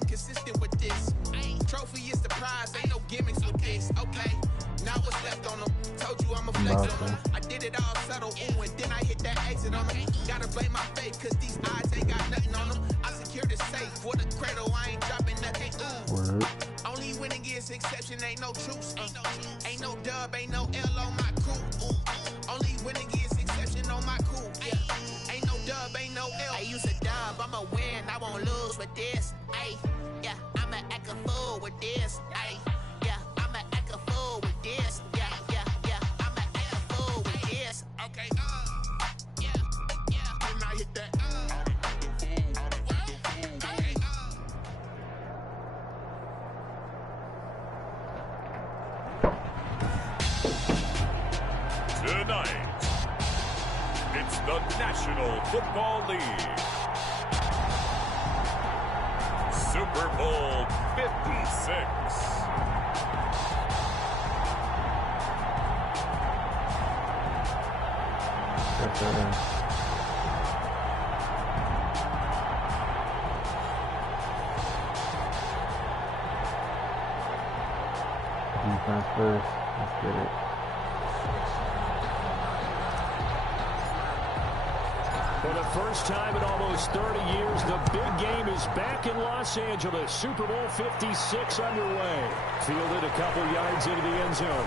I'm consistent with this. Trophy is the prize, ain't no gimmicks with this. Okay, now what's left on them? Told you I'm a flex on them. I did it all subtle, ooh, and then I hit that exit on them. Gotta blame my faith, cause these odds ain't got nothing on them. I secure the safe for the cradle, I ain't dropping nothing, ooh. Only winning is exception, ain't no truce. Ain't no dub, ain't no L on my crew, ooh. Only winning is exception on my crew, yeah. Ain't no dub, ain't no L. I use a dub, I'ma win, I won't lose with this, ayy. Yeah, I'ma act a fool with this, ayy. Yeah, I'ma act a fool with this, yeah, yeah, yeah. I'ma act a fool with this, okay, yeah, yeah. Then I hit that, Tonight, it's the National Football League Super Bowl 56. Defense first. Let's get it. For the first time in almost 30 years, the big game is back in Los Angeles. Super Bowl 56 underway. Fielded a couple yards into the end zone.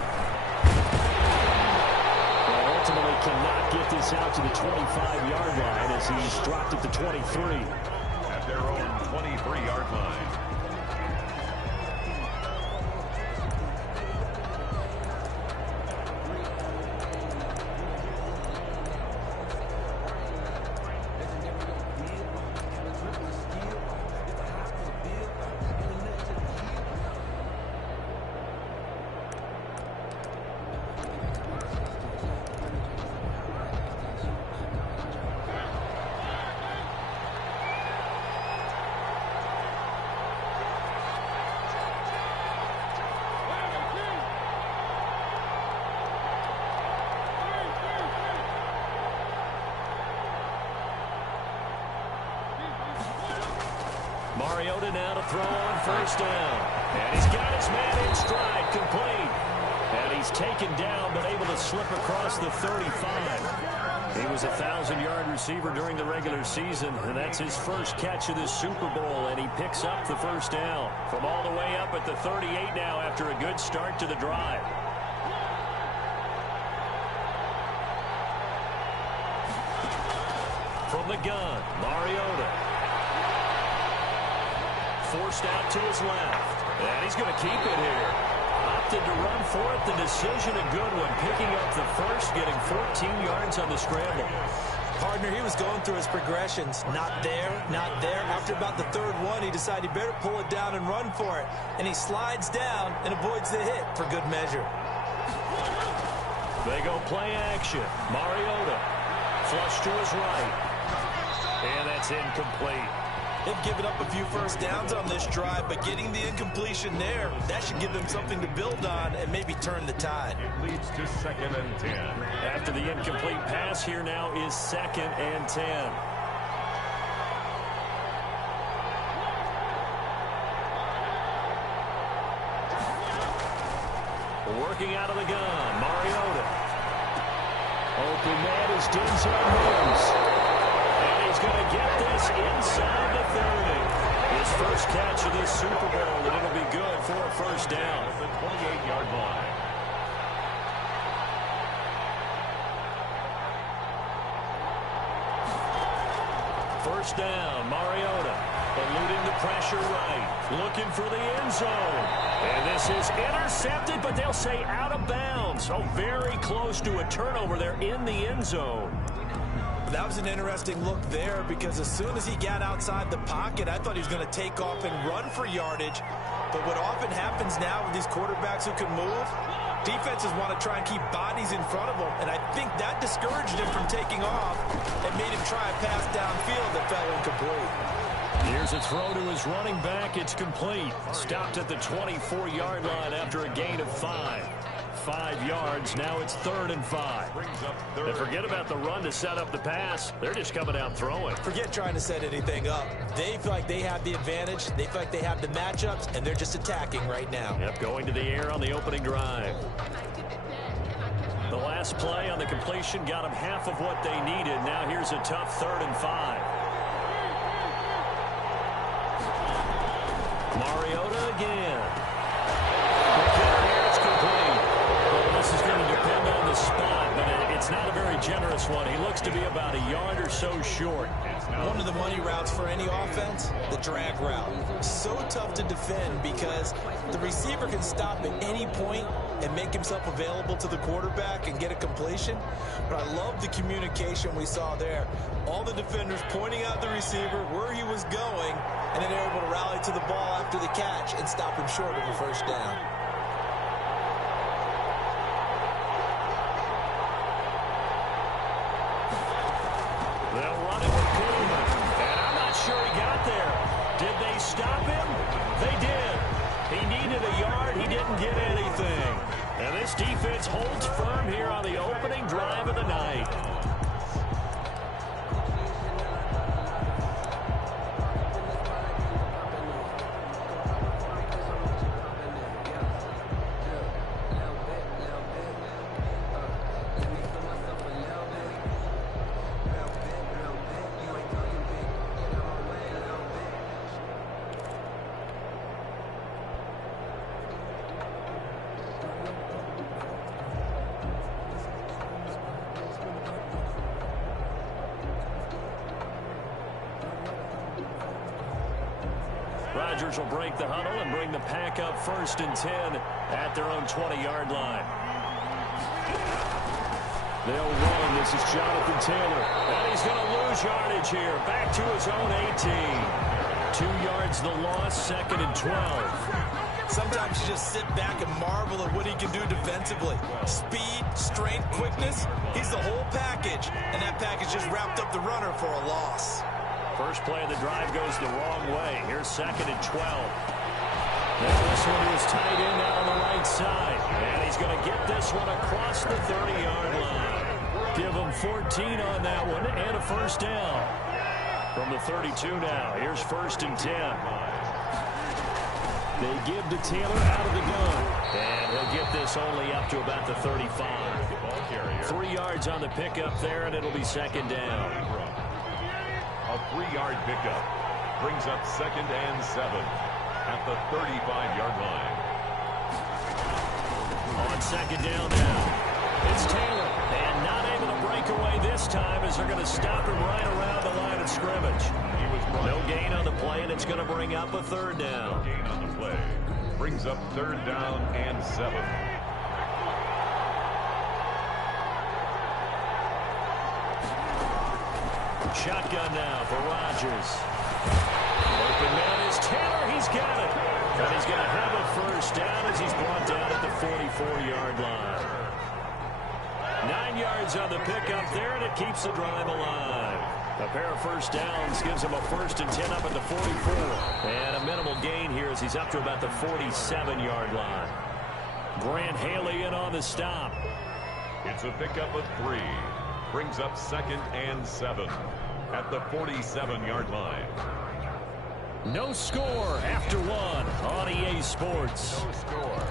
But ultimately cannot get this out to the 25-yard line as he's dropped at the 23. At their own 23-yard line. Mariota now to throw on first down. And he's got his man in stride, complete. And he's taken down, but able to slip across the 35. He was a 1,000-yard receiver during the regular season, and that's his first catch of this Super Bowl, and he picks up the first down from all the way up at the 38 now after a good start to the drive. From the gun, Mariota. Forced out to his left. And he's going to keep it here. Opted to run for it. The decision a good one. Picking up the first, getting 14 yards on the scramble. Partner, he was going through his progressions. Not there, not there. After about the third one, he decided he better pull it down and run for it. And he slides down and avoids the hit for good measure. They go play action. Mariota. Flush to his right. And that's incomplete. They've given up a few first downs on this drive, but getting the incompletion there, that should give them something to build on and maybe turn the tide. It leads to 2nd and 10. After the incomplete pass, here now is 2nd and 10. Working out of the gun, Mariota. Open man is Denzel Mims. And he's going to get this inside the 30. His first catch of this Super Bowl, and it'll be good for a first down. At the 28-yard line. First down, Mariota. Eluding the pressure right. Looking for the end zone. And this is intercepted, but they'll say out of bounds. So very close to a turnover there in the end zone. That was an interesting look there because as soon as he got outside the pocket, I thought he was going to take off and run for yardage. But what often happens now with these quarterbacks who can move, defenses want to try and keep bodies in front of them. And I think that discouraged him from taking off and made him try a pass downfield that fell incomplete. Here's a throw to his running back. It's complete. Stopped at the 24-yard line after a gain of 5. 5 yards. Now it's 3rd and 5. And forget about the run to set up the pass. They're just coming out throwing. Forget trying to set anything up. They feel like they have the advantage. They feel like they have the matchups, and they're just attacking right now. Yep, going to the air on the opening drive. The last play on the completion got them half of what they needed. Now here's a tough 3rd and 5. Mariota again. Here it's complete. Well, this is going to depend on the spot, but it's not a very generous one. He looks to be about a yard or so short. One of the money routes for any offense, the drag route. So tough to defend because the receiver can stop at any point and make himself available to the quarterback and get a completion. But I love the communication we saw there. All the defenders pointing out the receiver, where he was going, and then they're able to rally to the ball after the catch and stop him short of a first down. They'll run it with Coleman. And I'm not sure he got there. Did they stop him? They did. He needed a yard. He didn't get anything. And this defense holds firm here on the opening drive of the night. Rodgers will break the huddle and bring the pack up 1st and 10 at their own 20-yard line. They'll run. This is Jonathan Taylor. And he's going to lose yardage here. Back to his own 18. 2 yards the loss, 2nd and 12. Sometimes you just sit back and marvel at what he can do defensively. Speed, strength, quickness. He's the whole package. And that package just wrapped up the runner for a loss. First play of the drive goes the wrong way. Here's 2nd and 12. Now this one is tight end out on the right side. And he's going to get this one across the 30-yard line. Give him 14 on that one and a first down. From the 32 now, here's 1st and 10. They give to Taylor out of the gun. And he'll get this only up to about the 35. 3 yards on the pickup there, and it'll be 2nd down. A 3-yard pickup brings up 2nd and 7 at the 35-yard line. On 2nd down now, it's Taylor. And not able to break away this time as they're going to stop him right around the line of scrimmage. No gain on the play, and it's going to bring up a 3rd down. No gain on the play brings up 3rd down and 7. Shotgun now for Rodgers. Open man is Taylor. He's got it. And he's going to have a first down as he's brought down at the 44-yard line. 9 yards on the pickup there, and it keeps the drive alive. A pair of first downs gives him a 1st and 10 up at the 44. And a minimal gain here as he's up to about the 47-yard line. Grant Haley in on the stop. It's a pickup of 3. Brings up 2nd and 7 at the 47-yard line. No score after 1 on EA Sports. No score.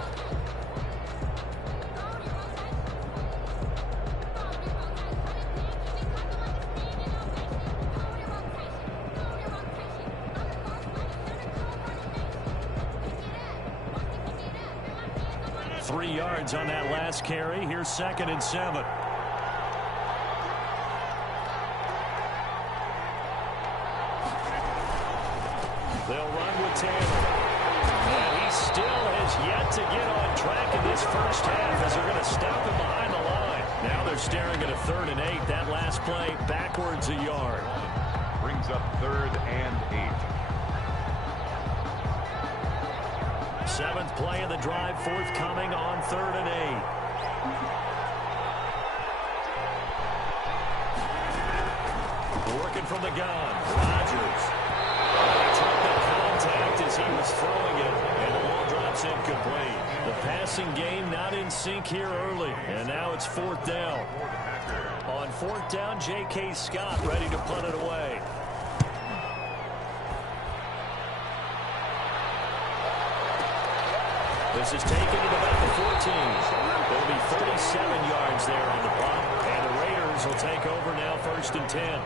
Three yards on that last carry. Here's 2nd and 7. They'll run with Taylor. And he still has yet to get on track in this first half as they're going to stop him behind the line. Now they're staring at a 3rd and 8. That last play backwards a yard. Brings up 3rd and 8. 7th play of the drive forthcoming on 3rd and 8. Working from the gun. Rodgers. He took the contact as he was throwing it. And the ball drops incomplete. incomplete. The passing game not in sync here early, and now it's 4th down. On 4th down, J.K. Scott ready to punt it away. This is taken at about the 14. There'll be 37 yards there on the punt, and the Raiders will take over now 1st and 10.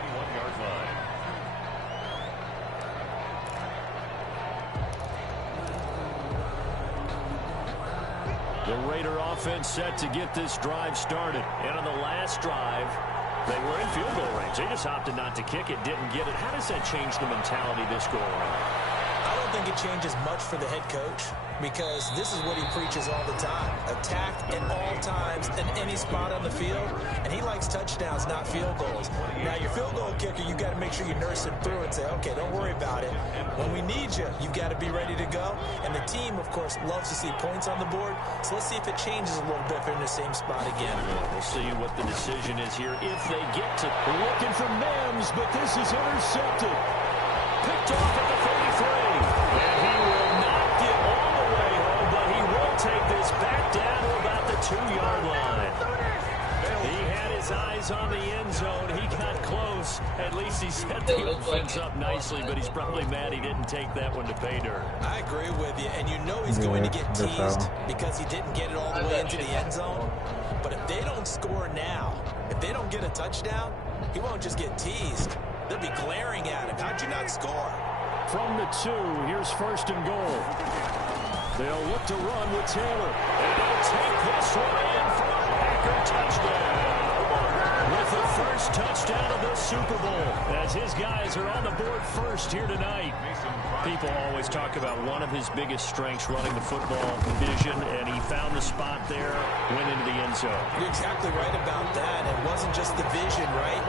The Raider offense set to get this drive started. And on the last drive, they were in field goal range. They just opted not to kick it, didn't get it. How does that change the mentality this go around? I don't think it changes much for the head coach, because this is what he preaches all the time. Attack at all times in any spot on the field, and he likes touchdowns, not field goals. Now, your field goal kicker, you got to make sure you nurse him through and say, okay, don't worry about it. When we need you, you've got to be ready to go. And the team, of course, loves to see points on the board, so let's see if it changes a little bit if they're in the same spot again. We'll see what the decision is here if they get to. We're looking for Mims, but this is intercepted. Picked off at the 33. And he will not get all the way home, but he will take this back down to about the 2-yard line. He had his eyes on the end zone. He got close. At least he set the offense up nicely, but he's probably mad he didn't take that one to pay dirt. I agree with you, and you know he's going to get teased because he didn't get it all the way into the end zone. But if they don't score now, if they don't get a touchdown, he won't just get teased. They'll be glaring at him. How'd you not score? From the 2, here's 1st and goal. They'll look to run with Taylor. And they'll take this one in for a Packer touchdown. With the first touchdown of this Super Bowl, as his guys are on the board first here tonight. People always talk about one of his biggest strengths, running the football, vision, and he found the spot there, went into the end zone. You're exactly right about that. It wasn't just the vision, right?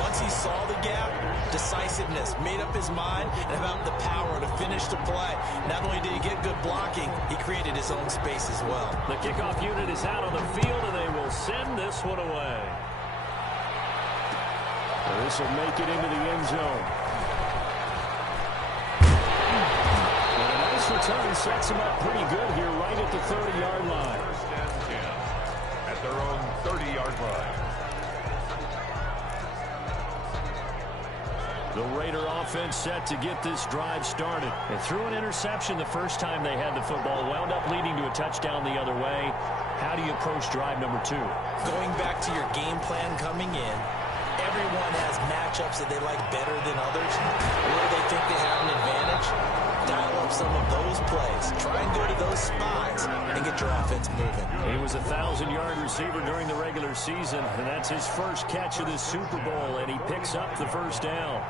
Once he saw the gap, decisiveness, made up his mind, and about the power to finish the play. Not only did he get good blocking, he created his own space as well. The kickoff unit is out on the field, and they will send this one away. This will make it into the end zone. And a nice return sets him up pretty good here right at the 30-yard line. 1st and 10 at their own 30-yard line. The Raider offense set to get this drive started. They threw an interception the first time they had the football, wound up leading to a touchdown the other way. How do you approach drive number 2? Going back to your game plan coming in, everyone has matchups that they like better than others, where they think they have an advantage. Dial up some of those plays. Try and go to those spots and get your offense moving. He was a 1,000-yard receiver during the regular season, and that's his first catch of this Super Bowl, and he picks up the 1st down.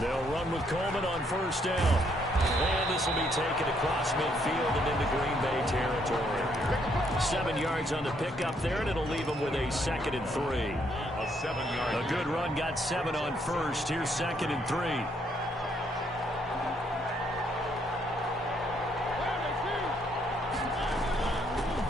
They'll run with Coleman on 1st down. And this will be taken across midfield and into Green Bay territory. 7 yards on the pickup there, and it'll leave them with a 2nd and 3. A 7-yard. A good run, got 7 on 1st. Here's 2nd and 3.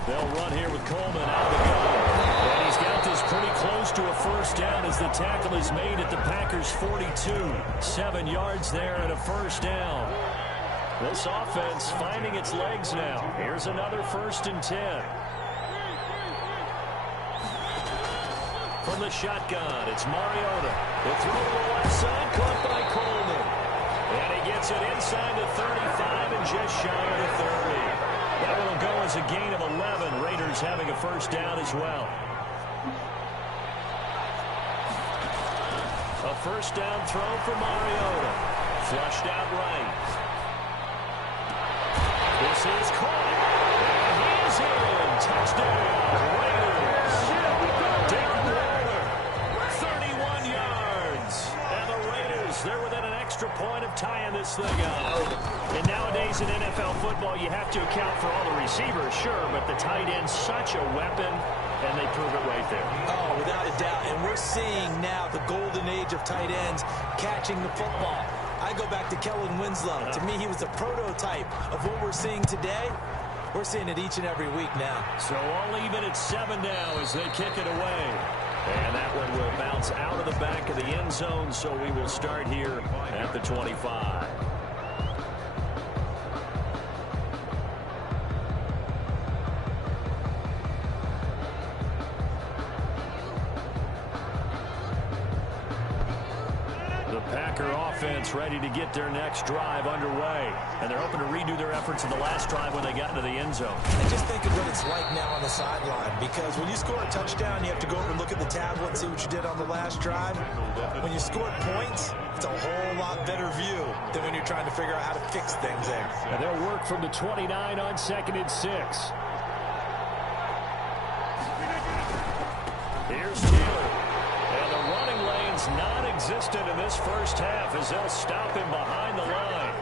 They'll run here with Coleman out of the gun. And he's got this pretty close to a 1st down as the tackle is made at the Packers' 42. 7 yards there and a 1st down. This offense finding its legs now. Here's another 1st and 10. From the shotgun, it's Mariota. The throw to the left side, caught by Coleman. And he gets it inside the 35 and just shy of the 30. That one will go as a gain of 11. Raiders having a 1st down as well. A 1st down throw for Mariota. Flushed out right. This is caught. And he's in. Touchdown, Raiders. David Waller, 31 yards. And the Raiders, they're within an extra point of tying this thing up. And nowadays in NFL football, you have to account for all the receivers, sure, but the tight end's such a weapon, and they prove it right there. Oh, without a doubt. And we're seeing now the golden age of tight ends catching the football. I go back to Kellen Winslow. To me, he was a prototype of what we're seeing today. We're seeing it each and every week now. So all even at 7 now as they kick it away. And that one will bounce out of the back of the end zone, so we will start here at the 25. offense ready to get their next drive underway. And they're hoping to redo their efforts in the last drive when they got into the end zone. And just think of what it's like now on the sideline, because when you score a touchdown, you have to go over and look at the tablet and see what you did on the last drive. When you score points, it's a whole lot better view than when you're trying to figure out how to fix things there. And they'll work from the 29 on 2nd and 6. Here's Taylor. And the running lane's non-existent in this first half as they'll stop him behind the line.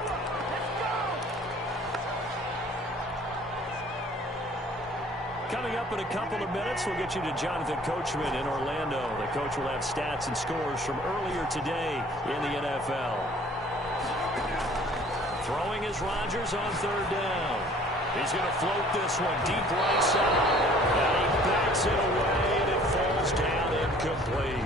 Coming up in a couple of minutes, we'll get you to Jonathan Coachman in Orlando. The coach will have stats and scores from earlier today in the NFL. Throwing is Rodgers on 3rd down. He's going to float this one deep right side. And he backs it away, and it falls down incomplete.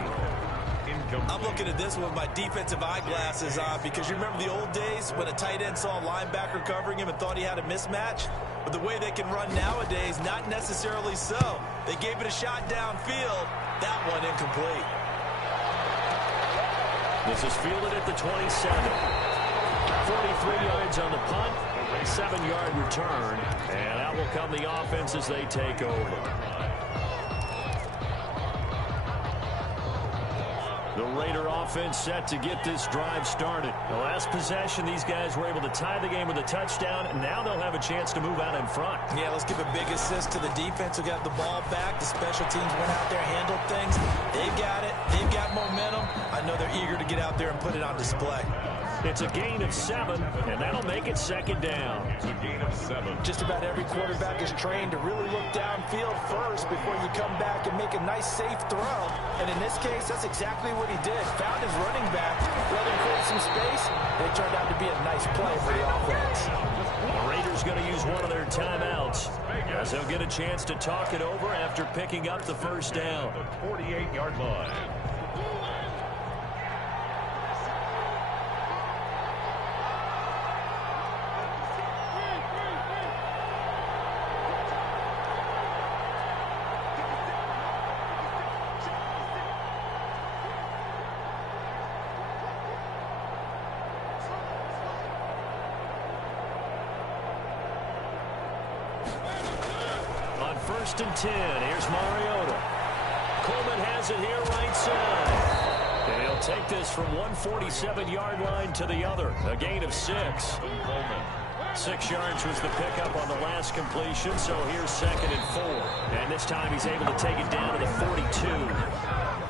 I'm looking at this one with my defensive eyeglasses on, because you remember the old days when a tight end saw a linebacker covering him and thought he had a mismatch? But the way they can run nowadays, not necessarily so. They gave it a shot downfield. That one incomplete. This is fielded at the 27. 43 yards on the punt, a 7-yard return, and out will come the offense as they take over. The Raider offense set to get this drive started. The last possession, these guys were able to tie the game with a touchdown, and now they'll have a chance to move out in front. Yeah, let's give a big assist to the defense who got the ball back. The special teams went out there, handled things. They've got it. They've got momentum. I know they're eager to get out there and put it on display. It's a gain of 7, and that'll make it 2nd down. It's a gain of 7. Just about every quarterback is trained to really look downfield first before you come back and make a nice, safe throw. And in this case, that's exactly what he did. Found his running back, let him create some space, and it turned out to be a nice play for the offense. The Raiders going to use one of their timeouts as they'll get a chance to talk it over after picking up the first down. The 48-yard line. On 1st and 10, here's Mariota. Coleman has it here right side. And he'll take this from 147-yard line to the other. A gain of 6. Coleman. 6 yards was the pickup on the last completion, so here's 2nd and 4. And this time he's able to take it down to the 42.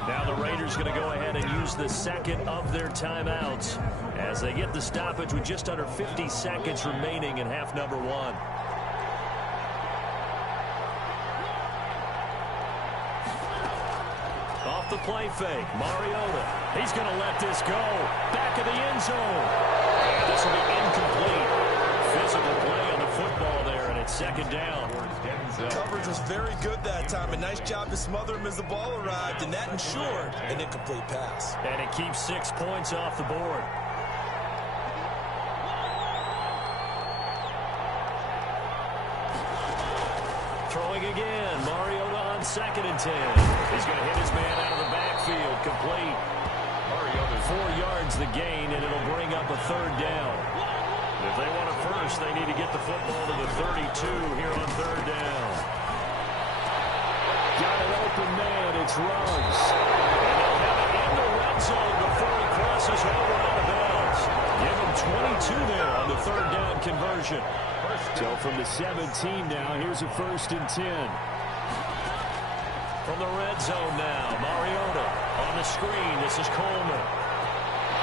Now the Raiders going to go ahead and use the second of their timeouts as they get the stoppage with just under 50 seconds remaining in half number 1. Off the play fake, Mariota. He's going to let this go. Back of the end zone. And this will be incomplete. Physical play on the football there, and it's 2nd down. Coverage was very good that time. A nice job to smother him as the ball arrived, and that ensured an incomplete pass. And it keeps 6 points off the board. Throwing again, Mariota on 2nd and 10. He's going to hit his man out of the backfield, complete. Mariota 4 yards the gain, and it'll bring up a 3rd down. If they want a first, they need to get the football to the 32 here on 3rd down. Got an open man, it's Ruggs. And they'll have it in the red zone before he crosses over out of bounds. Give him 22 there on the 3rd down conversion. So from the 17 now, here's a 1st and 10. From the red zone now, Mariota on the screen. This is Coleman.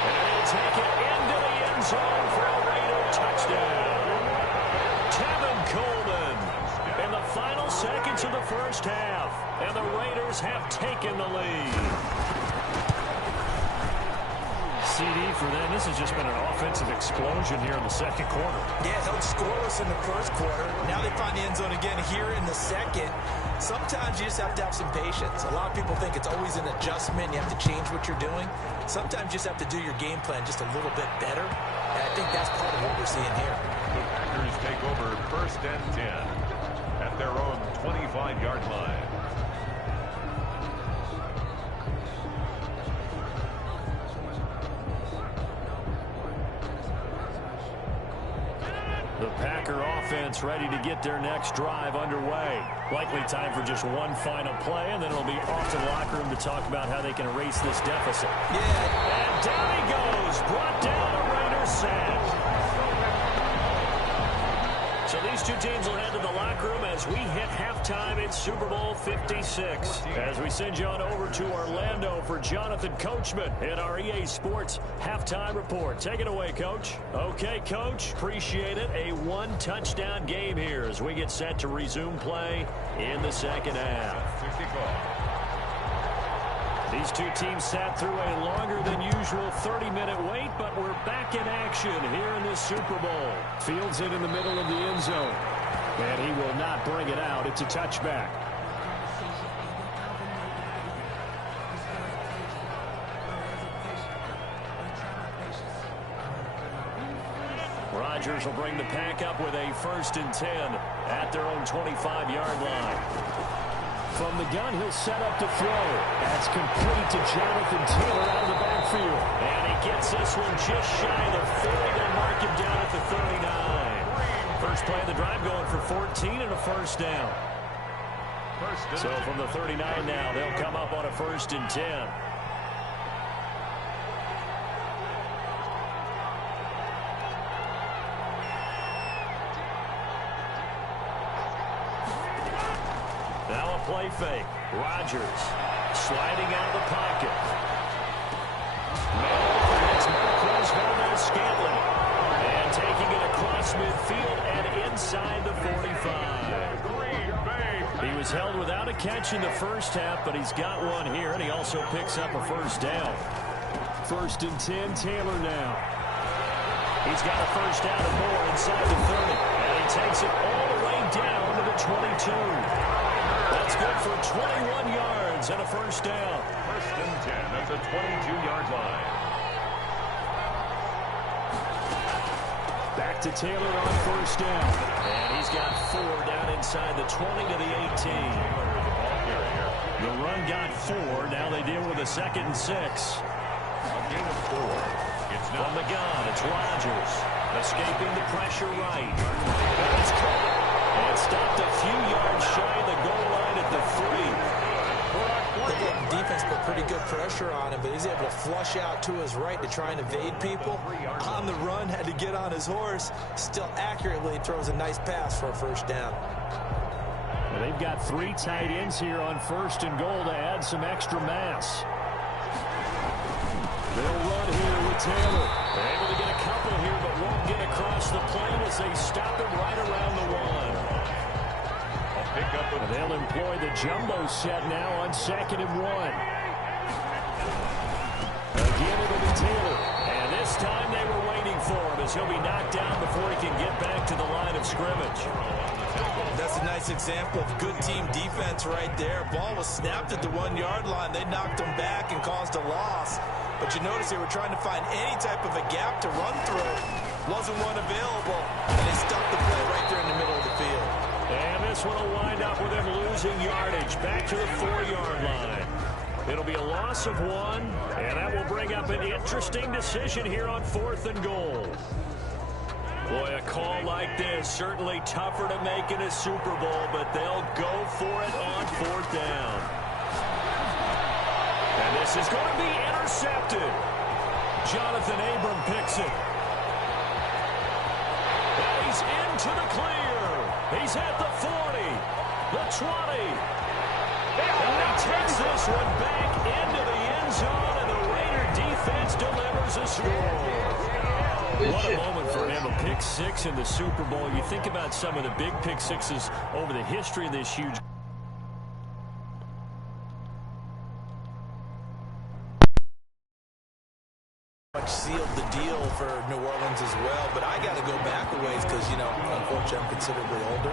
And he'll take it into the end zone for a Raider touchdown. Tevin Coleman in the final seconds of the first half. And the Raiders have taken the lead. CD for them. This has just been an offensive explosion here in the 2nd quarter. Yeah, held scoreless in the 1st quarter. Now they find the end zone again here in the 2nd. Sometimes you just have to have some patience. A lot of people think it's always an adjustment. You have to change what you're doing. Sometimes you just have to do your game plan just a little bit better. And I think that's part of what we're seeing here. The Packers take over 1st and 10 at their own 25-yard line. The Packer offense ready to get their next drive underway. Likely time for just one final play, and then it'll be off to the locker room to talk about how they can erase this deficit. Yeah. And down he goes. Brought down a Raider sack. So these two teams will head to the locker room as we hit halftime in Super Bowl 56. As we send you on over to Orlando for Jonathan Coachman in our EA Sports halftime report. Take it away, Coach. Okay, Coach. Appreciate it. A one-touchdown game here as we get set to resume play in the second half. These two teams sat through a longer than usual 30-minute wait, but we're back in action here in this Super Bowl. Fields it in the middle of the end zone, and he will not bring it out. It's a touchback. Rodgers will bring the pack up with a 1st and 10 at their own 25-yard line. From the gun, he'll set up to throw. That's complete to Jonathan Taylor out of the backfield. And he gets this one just shy of the 40. They'll mark him down at the 39. First play of the drive going for 14 and a 1st down. So from the 39 now, they'll come up on a 1st and 10. Play fake. Rodgers sliding out of the pocket. Scantling. And taking it across midfield and inside the 45. He was held without a catch in the first half, but he's got one here, and he also picks up a 1st down. 1st and 10, Taylor now. He's got a 1st down and more inside the 30. And he takes it all the way down to the 22. That's good for 21 yards and a 1st down. 1st and 10 at the 22-yard line. Back to Taylor on 1st down. And he's got 4 down inside the 20 to the 18. The run got 4. Now they deal with a 2nd and 6. A gain of 4. It's from the gun. It's Rodgers. Escaping the pressure right. And it's caught. And stopped a few yards shy of the goal line at the 3. The defense put pretty good pressure on him, but he's able to flush out to his right to try and evade people. On the run, had to get on his horse. Still accurately throws a nice pass for a 1st down. And they've got 3 tight ends here on 1st and goal to add some extra mass. They'll run here with Taylor. They're able to get a couple here, but won't get across the plane as they stop him right around the 1. And they'll employ the jumbo set now on 2nd and 1. Again, it'll be Taylor. And this time they were waiting for him as he'll be knocked down before he can get back to the line of scrimmage. That's a nice example of good team defense right there. Ball was snapped at the 1-yard line. They knocked him back and caused a loss. But you notice they were trying to find any type of a gap to run through. Wasn't one available. And they stuck the play right there in the middle of the field. And this one will wind up with him losing yardage back to the 4-yard line. It'll be a loss of 1, and that will bring up an interesting decision here on 4th and goal. Boy, a call like this, certainly tougher to make in a Super Bowl, but they'll go for it on 4th down. And this is going to be intercepted. Jonathan Abram picks it. And he's into the clear. He's at the 40, the 20. And he takes this one back into the end zone, and the Raider defense delivers a score. What a moment for him, a pick 6 in the Super Bowl. You think about some of the big pick 6s over the history of this huge sealed the deal for New Orleans as well, but I got to go back a ways because, you know, unfortunately I'm considerably older.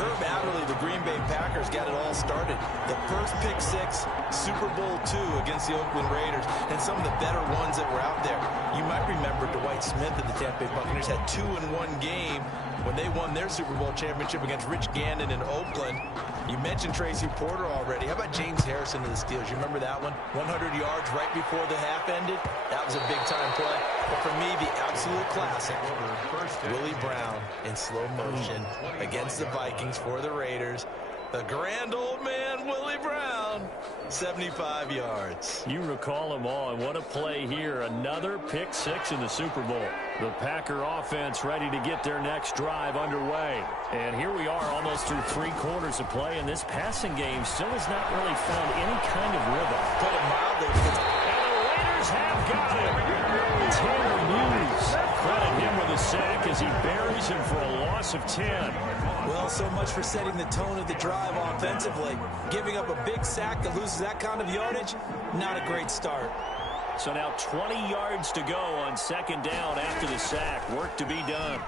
Herb Adderley, the Green Bay Packers, got it all started. The first pick 6, Super Bowl II against the Oakland Raiders, and some of the better ones that were out there. You might remember Dwight Smith of the Tampa Bay Buccaneers had 2 in one game when they won their Super Bowl championship against Rich Gannon in Oakland. You mentioned Tracy Porter already. How about James Harrison to the Steelers? You remember that one? 100 yards right before the half ended. That was a big-time play. But for me, the absolute classic, Willie Brown in slow motion against the Vikings for the Raiders. The grand old man, Willie Brown, 75 yards. You recall them all, and what a play here. Another pick six in the Super Bowl. The Packer offense ready to get their next drive underway. And here we are almost through 3 quarters of play, and this passing game still has not really found any kind of rhythm. Put it mildly. And the Raiders have got him. Tanner Muse. Credit him with a sack as he buries him for a loss of 10. Well, so much for setting the tone of the drive offensively. Giving up a big sack that loses that kind of yardage, not a great start. So now 20 yards to go on second down after the sack. Work to be done.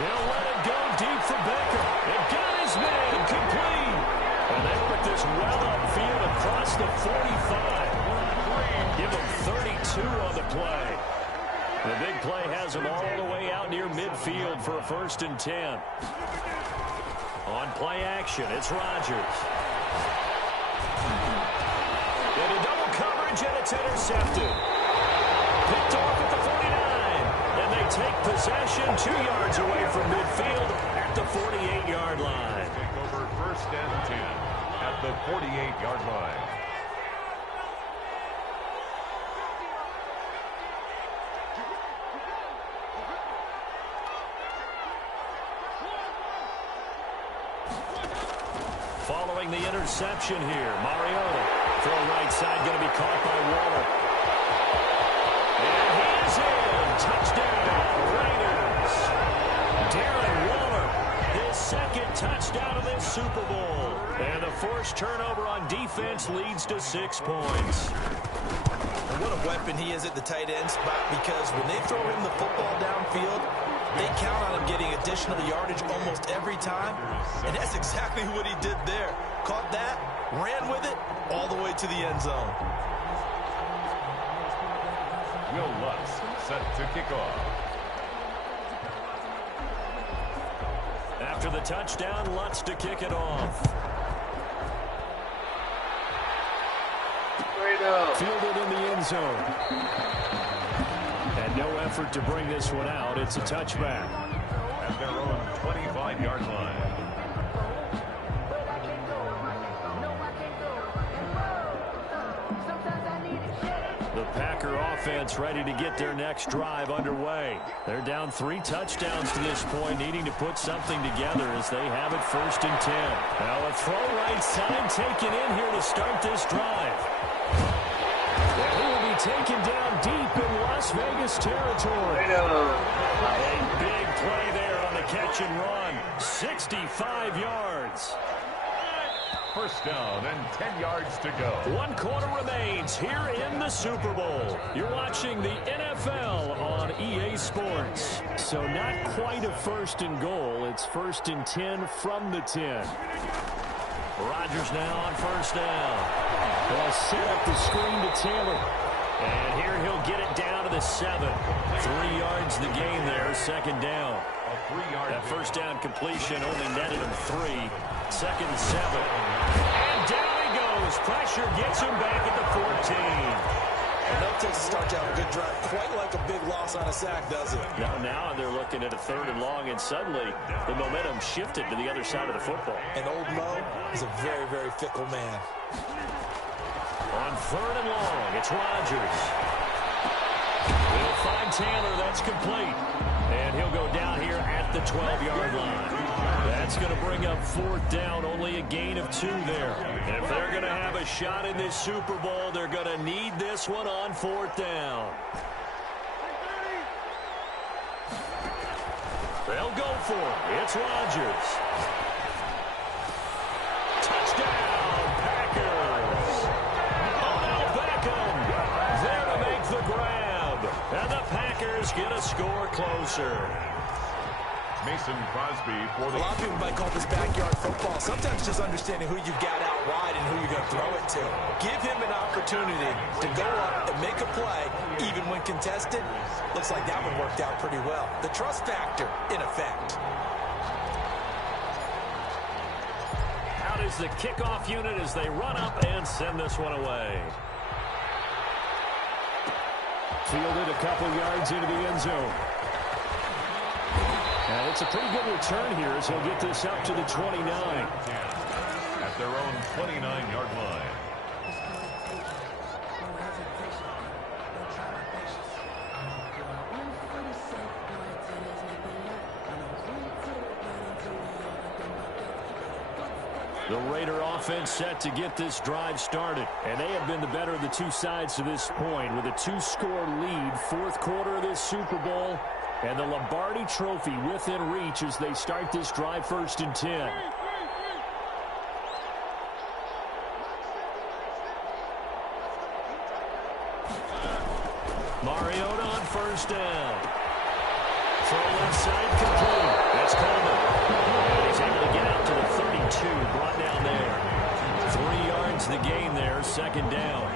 He'll let it go deep for Becker. It got his man complete. And they work this well upfield across the 45. Give him 32 on the play. The big play has him all the way out near midfield for a 1st and 10. On play action, it's Rodgers. Into double coverage, and it's intercepted. Picked off at the 49. And they take possession 2 yards away from midfield at the 48-yard line. Take over 1st and 10 at the 48-yard line. Following the interception here, Mariota. Throw right side, going to be caught by Waller. And he is in. Touchdown, Raiders. Darren Waller, his 2nd touchdown of this Super Bowl. And the forced turnover on defense leads to 6 points. And what a weapon he is at the tight end spot, because when they throw him the football downfield, they count on him getting additional yardage almost every time. And that's exactly what he did there. Caught that, ran with it, all the way to the end zone. Will Lutz set to kick off. After the touchdown, Lutz to kick it off. Fielded in the end zone. And no effort to bring this one out. It's a touchback. At their own 25-yard line. The Packer offense ready to get their next drive underway. They're down 3 touchdowns to this point, needing to put something together as they have it 1st and 10. Now a throw right side taken in here to start this drive. And he will be taken down deep in Las Vegas territory. A big play there on the catch and run. 65 yards. 1st down and 10 yards to go. 1 quarter remains here in the Super Bowl. You're watching the NFL on EA Sports. So not quite a 1st and goal. It's 1st and 10 from the 10. Rodgers now on 1st down. They'll set up the screen to Taylor. And here he'll get it down to the 7. 3 yards the gain there, 2nd down. That 1st down completion only netted him 3. 2nd and 7. And down he goes. Pressure gets him back at the 14. And that takes a start to have a good drive. Quite like a big loss on a sack, does it? Now they're looking at a 3rd and long, and suddenly the momentum shifted to the other side of the football. And old Mo is a very, very fickle man. On 3rd and long, it's Rodgers. He'll find Taylor. That's complete. And he'll go down here at the 12-yard line. That's going to bring up 4th down, only a gain of 2 there. And if they're going to have a shot in this Super Bowl, they're going to need this one on 4th down. They'll go for it. It's Rodgers. Touchdown, Packers. Odell Beckham there to make the grab. And the Packers get a score closer. Mason Crosby for the... A lot of people might call this backyard football. Sometimes just understanding who you've got out wide and who you're going to throw it to. Give him an opportunity to go up and make a play, even when contested. Looks like that one worked out pretty well. The trust factor, in effect. Out is the kickoff unit as they run up and send this one away. Fielded a couple yards into the end zone. And it's a pretty good return here as he'll get this up to the 29. At their own 29-yard line. The Raider offense set to get this drive started. And they have been the better of the two sides to this point with a 2-score lead. Fourth quarter of this Super Bowl. And the Lombardi Trophy within reach as they start this drive 1st and 10. Mariota on 1st down. Throw left side complete. That's Coleman. And he's able to get out to the 32. Brought down there. 3 yards the gain there. 2nd down.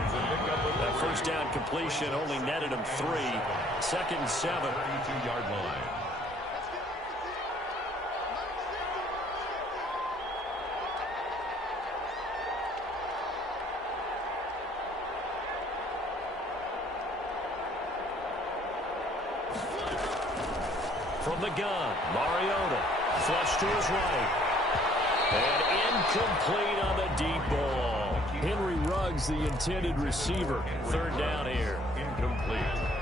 That 1st down completion only netted him 3. 2nd and 7. 32-yard line. From the gun, Mariota. Flush to his right. And incomplete on the deep ball. Henry Ruggs, the intended receiver. 3rd down here. Incomplete.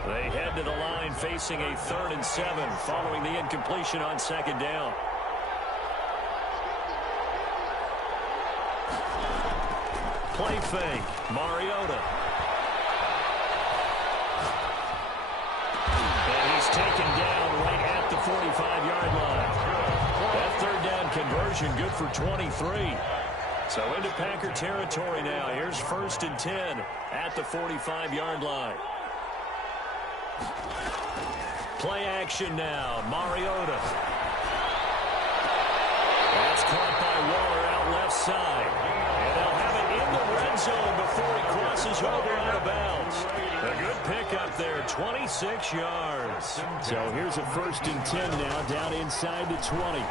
They head to the line facing a 3rd and 7 following the incompletion on 2nd down. Play fake. Mariota. And he's taken down right at the 45-yard line. That 3rd down conversion good for 23. So into Packer territory now. Here's 1st and 10 at the 45-yard line. Play action now. Mariota. That's caught by Waller out left side. And they'll have it in the red zone before he crosses over out of bounds. A good pickup there, 26 yards. So here's a 1st and 10 now down inside the 20.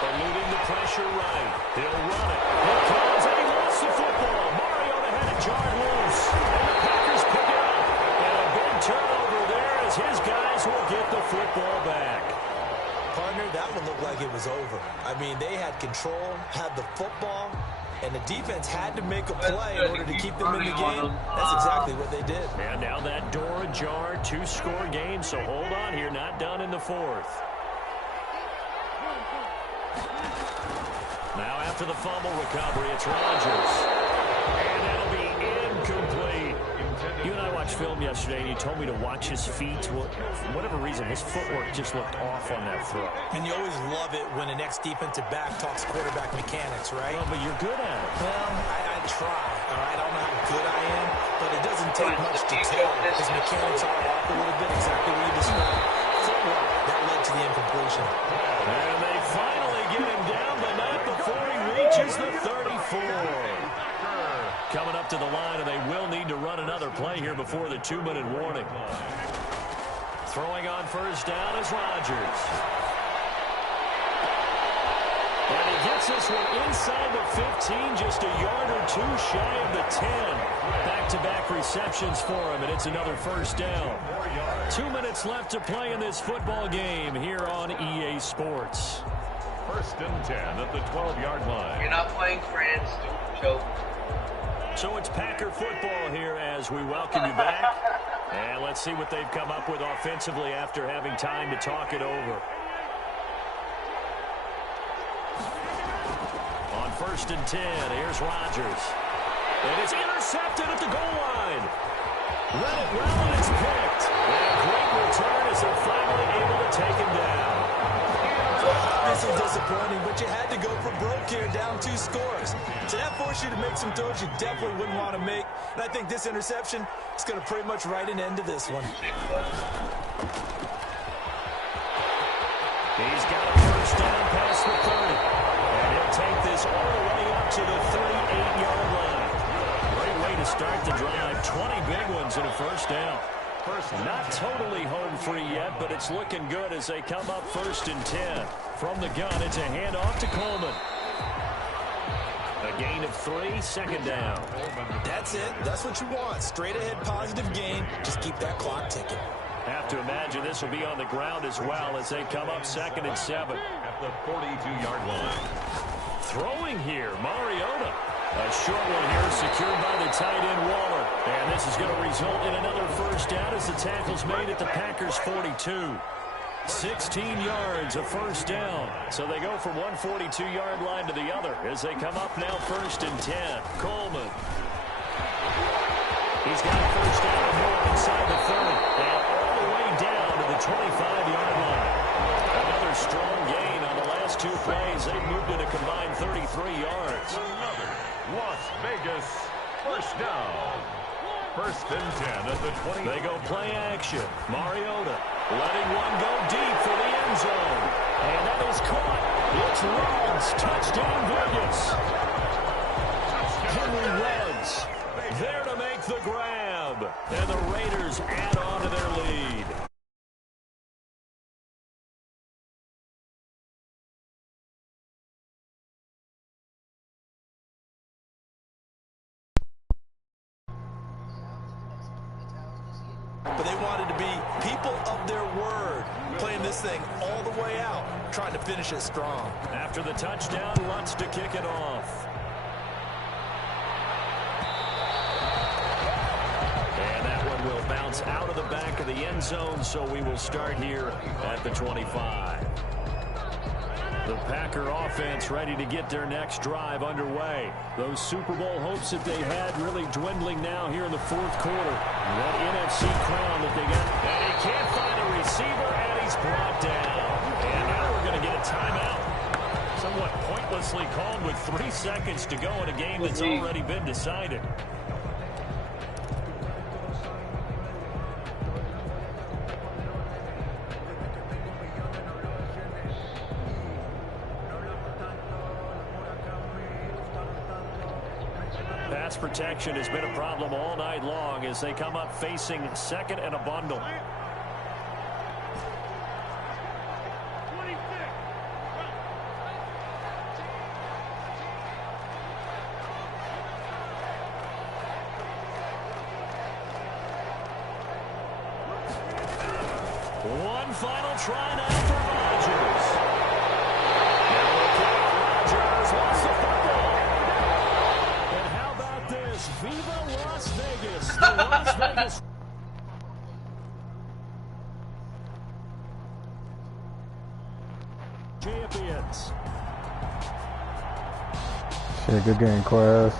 Eluding the pressure right. He'll run it. Here comes, and he lost the football. Mariota had it jarred loose. And the Packers pick it up. And a big turnover there as his guys will get the football back. Partner, that one looked like it was over. I mean, they had control, had the football, and the defense had to make a play in order to keep them in the game. That's exactly what they did. And now that door ajar, 2-score game, so hold on here, not done in the 4th. Now after the fumble recovery, it's Rodgers. And that'll be incomplete. You and I watched film yesterday, and you told me to watch his feet. For whatever reason, his footwork just looked off on that throw. And you always love it when an ex-defensive back talks quarterback mechanics, right? Well, but you're good at it. Well, I try, all right? I don't know how good I am, but it doesn't take much to tell. His mechanics are off a little bit, exactly what you described. Footwork, that led to the incompletion. And they finally get him down, but not before he reaches the 34. Coming up to the line, and they will need to run another play here before the 2-minute warning. Throwing on 1st down is Rodgers. And he gets this one inside the 15, just a yard or 2 shy of the 10. Back-to-back receptions for him, and it's another 1st down. 2 minutes left to play in this football game here on EA Sports. 1st and 10 at the 12-yard line. You're not playing France, don't choke. So it's Packer football here as we welcome you back. And let's see what they've come up with offensively after having time to talk it over. On 1st and 10, here's Rodgers. And it's intercepted at the goal line. Let it well, and it's picked. And a great return as they're finally able to take him down. This is disappointing, but you had to go for broke here, down 2 scores. So that forced you to make some throws you definitely wouldn't want to make. And I think this interception is going to pretty much write an end to this one. He's got a 1st down past the 30. And he'll take this all the way up to the 38-yard line. Great way to start the drive. 20 big ones and a first down. Not totally home free yet, but it's looking good as they come up 1st and 10. From the gun, it's a handoff to Coleman. A gain of 3, 2nd down. That's it. That's what you want. Straight ahead positive gain. Just keep that clock ticking. Have to imagine this will be on the ground as well as they come up 2nd and 7. At the 42-yard line. Throwing here, Mariota. A short one here secured by the tight end Waller. And this is going to result in another first down as the tackle's made at the Packers' 42. 16 yards, a first down. So they go from one 42-yard line to the other as they come up now 1st and 10. Coleman. He's got a first down and more inside the 30. And all the way down to the 25-yard line. Another strong gain on the last 2 plays. They've moved it a combined 33 yards. Another Las Vegas first down. 1st and 10 at the 20. They go play action. Mariota letting one go deep for the end zone. And that is caught. It's Ruggs. Touchdown Vegas. Henry Ruggs there to make the grab. And the Raiders add on to their lead. But they wanted to be people of their word, playing this thing all the way out, trying to finish it strong. After the touchdown, Lutz to kick it off. And that one will bounce out of the back of the end zone, so we will start here at the 25. The Packer offense ready to get their next drive underway. Those Super Bowl hopes that they had really dwindling now here in the 4th quarter. That NFC crown that they got. And he can't find a receiver, and he's brought down. And now we're going to get a timeout. Somewhat pointlessly called with 3 seconds to go in a game that's already been decided. Pass protection has been a problem all night long as they come up facing 2nd and a bundle. One final try now for Rodgers. Now look out, Rodgers wants the football. And how about this? Viva Las Vegas. The Las Vegas champions. Shit, good game, class.